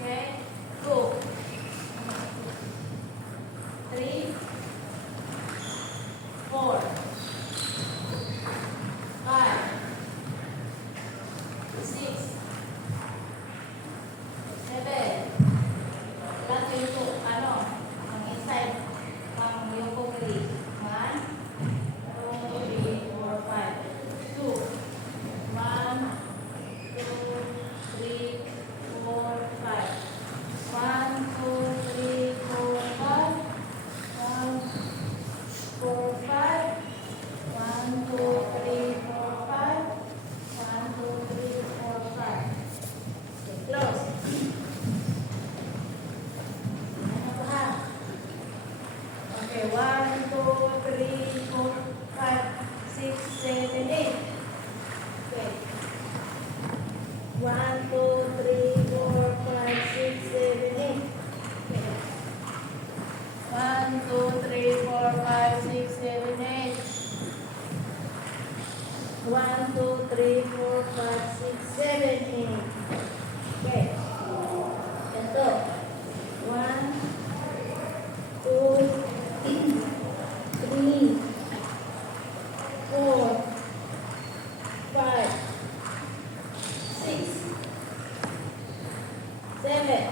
Okay. 2, 3, 4, 5, 6, 7. Lahat yung ano, ang inside, ang yung concrete. 1, 2, 3, 4, 5. 2. 1, 2, 3, 4, 5. 1, 2, 3, 4, 5. 1, 4, 5. 1, 2, 3, 4, 5. 1, 2, 3, 4, 5. Okay, close. Ano pa? Okay, 1, 2, 3, 4, 5, 6, 7, 8. Okay. 1, 2, 3, 4, 5, 6, 7, 8. Okay. 1, 2, 3, 4, 5, 6, 7, 8. 1, 2, 3, 4, 5, 6, 7, 8. Okay. Ito. 1, 2, 3, 4, 5, 6, 7,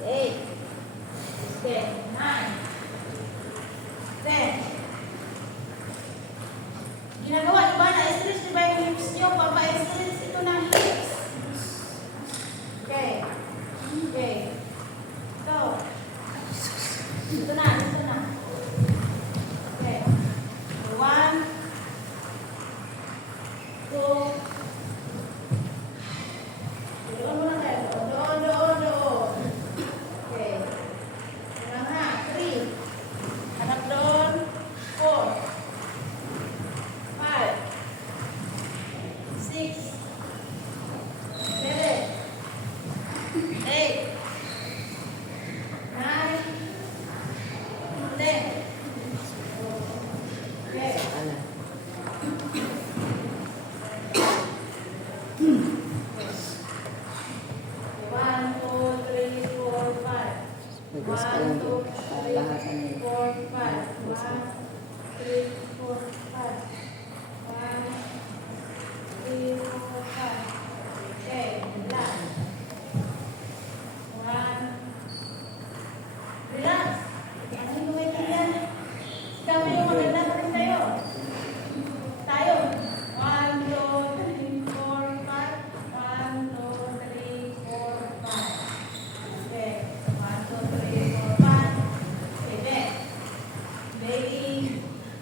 8, okay, 9, 10. Ginagawa, iba na, stretch diba yung hips nyo? Papa-stretch ito ng hips. Okay. Okay. Ito. Ito na, ito na. Okay. 1, 2, doon muna tayo. Doon. Okay. Doon na, 3. Hanap doon. 4. 5. 6. 7. 8. 9. 10. Okay. One, two, three, four, five. Nag-gas ka 1, lang 2, doon para 3, lahat ano yun. 4, 5. 1, 3, 4, 5. 1, 3, 4, 5. Okay, relax. 1. Relax. Ano yung maintindihan? Kami yung maganda pa rin tayo. Tayo. 1, 2, 3, 4, 5. 1, 2, 3, 4, 5. Okay. 1, 2, 3, 4, 5. Okay, baby.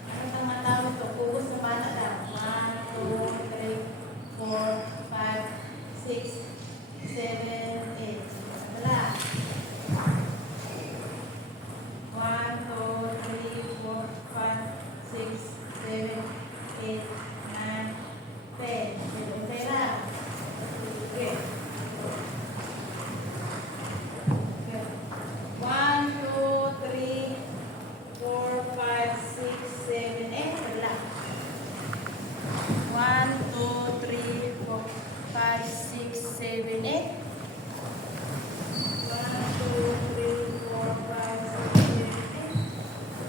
Ano ang matawag ito? Pugos na bata lang. 1, 2, 3, 4, 5, 6, 7, 8. Wala. 1, 2, 3, 4, 5, 6, 7, 8, 9, 10. Okay na. Okay. 1, 2, 3, 4, 5, 6, 7, 8. Wala. 1, 2, 3, 4, 5, 6, 7, 8. 1, 2, 3, 4, 5, 6, 7, 8.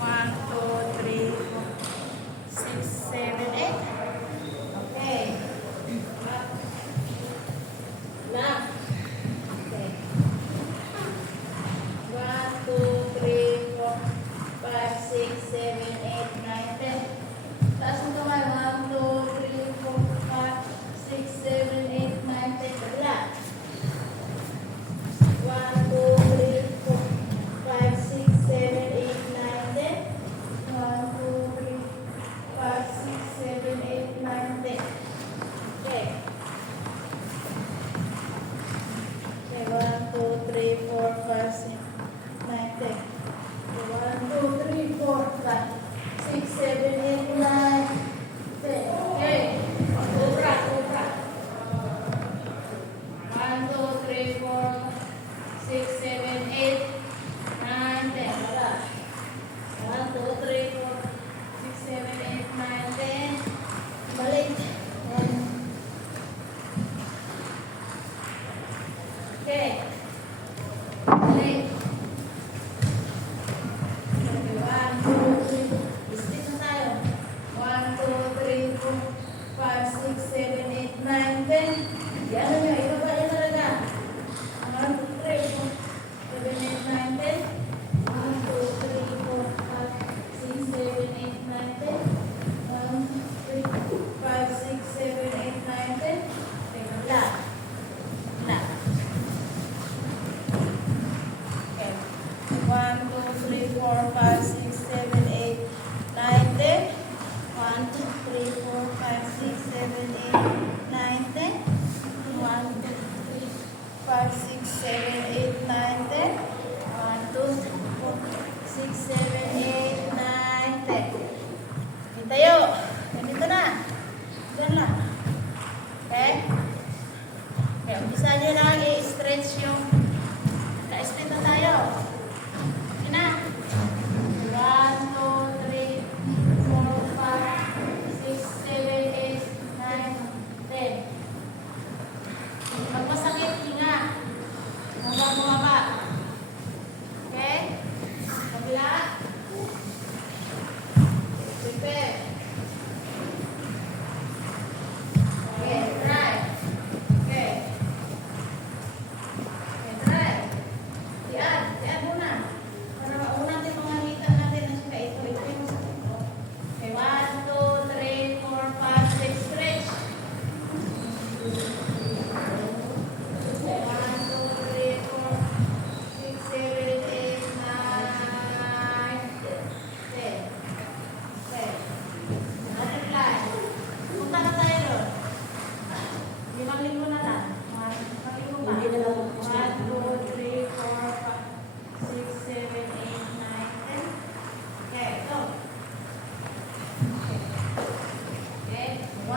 1, 2, 3, 4, 6, 7, 8. Okay. Lap. Okay. 1, 2, 3, 4, 5, 6, 7, 8, 9, 10. Taas mo kamay. 1, 2, 3, 4, 5, 6, 7, 8, 9, 9, 10. 1, 2, 3, 5, 6, 7, 8, 9, 10. 1, 2, 4, 6, 7, 8, 9, 10. Okay, tayo. Ganito na. Diyan lang. Okay? Okay, umpisa nyo lang i-stretch yung ka-split na tayo. Okay na. 1, 2, 3, 4, 5, 6, 7, 8, 9, 10. Pag masakit, hinga. Hanggang bumaba. Okay? Kabila. Prepare. Okay, try. Okay. Okay, try. Iyan muna. Para mauna natin mga ngita natin na siya ito. Ito yung sakit ko. Okay, 1, 2, 3, 4, 5, 6, stretch. Okay, 1, 2, 3, 4, 6, 7, 8, 9, 10. Okay. Multiply. Punta na tayo doon. 5 linggo na lang. 5 linggo pa. 1, 2, 3, 4, 5, 6, 7, 8, 9, 10. Okay, go. Okay. 1,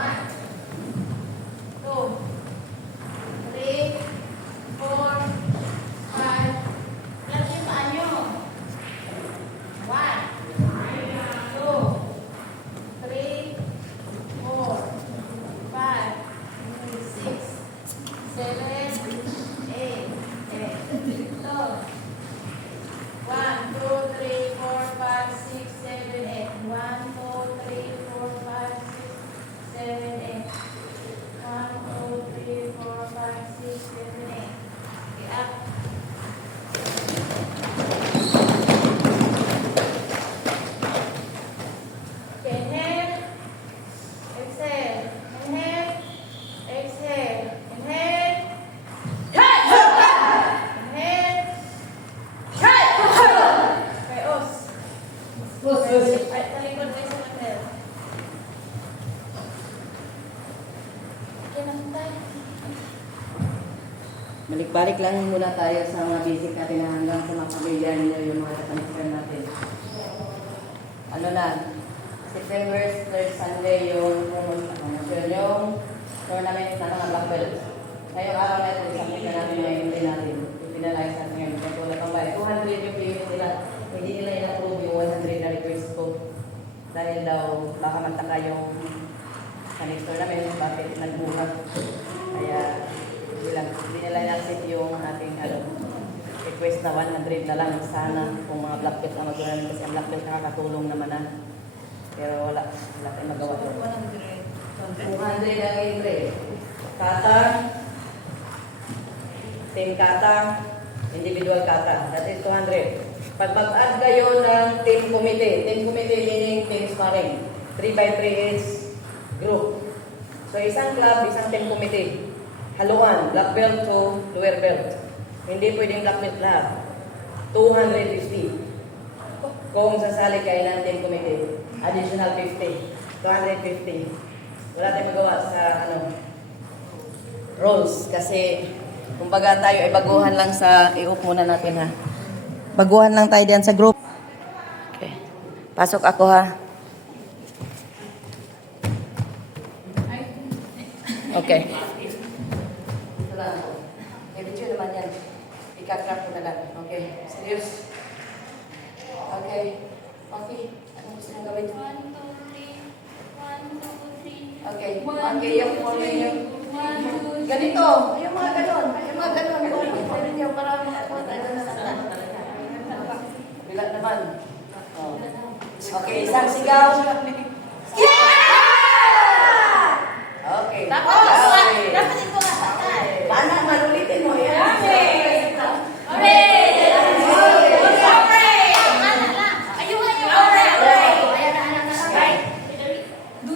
2, 3, 4, 5. Ilan yung paa nyo? 1, 2, 3, 4, 5, 6, 7, 8. Okay. Ito. 1, 2, 3, 4, 5, 6, 7, 8. 1, 2, 3, 4, 5, 6, 7, 8. 1, 2, 3, 4, 5, 6, 7, 8. Okay, up. Okay, inhale. Exhale. Inhale. Exhale. Inhale. Inhale. Okay, os. Ay, talikod kayo sa hotel. Okay, nantay. Balik-balik lang muna tayo sa mga basic natin na hanggang sa mga pamilya niyo, yung mga katansikan natin. Ano na, September 3rd Sunday yung yung tournament na mga black belt. Ngayong araw na ito, isang pika natin yung hindi natin. Ipinalize natin ngayon. Kaya wala pang bahay. 200 yung payment nila. Hindi nila in-approve yung 100 na request ko. Dahil daw, baka mantaka yung sa next tournament, bakit nagbuhat. Kaya, hindi nila in-accept yung ating request na 100 na lang. Sana kung mga black belt na mag-tournament kasi ang black belt nakakatulong naman na. Pero wala tayong magawa doon. 200 ang entry. Kata, team kata, individual kata. That is 200. Pag mag-add kayo ng team committee meaning team sparring. 3x3 is group. So isang club, isang team committee. Haluan, black belt to lower belt. Hindi pwedeng black belt lahat. 250. Kung sasali kayo ng team committee, additional 50. 250. Wala tayong magawa sa rules kasi kumbaga tayo ay baguhan lang sa i-off muna natin ha. Baguhan lang tayo diyan sa group. Okay. Pasok ako ha. Okay. Ito lang ako. I-video naman yan. I-cut-cut ko na lang. Okay. Serious. Okay. Okay. Anong gusto nyo gawin? 1, 2, 3. 1, 2, 3. Okay. Okay, yung forming yung... Ganito. Yung mga ganon. Yung mga ganon. Pwede nyo para makakuha tayo na sa bilat naman. Oh. Okay, isang sigaw. Yeah! Okay. Dapat ito nga patay. Paano malulitin mo yan?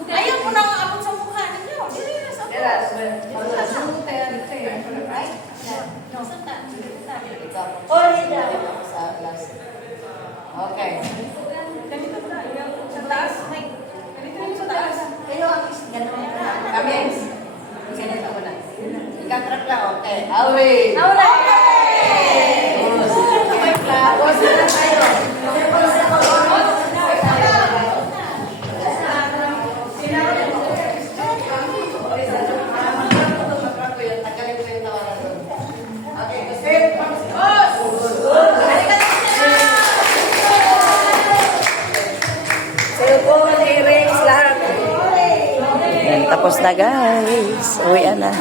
Ayaw mo nang abot sa mukha ninyo. Okay. Kami Ikatrap lang, okay. Away! Aula! Tapos na tayo. Yan, tapos na guys. Uwi na.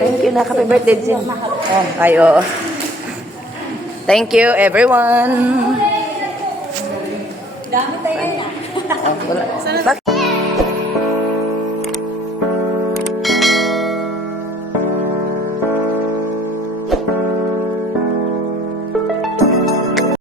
Thank you na. Happy birthday, Jim. Oh, ay, oo. Thank you, everyone. Dami tayo yan. Oh, wala.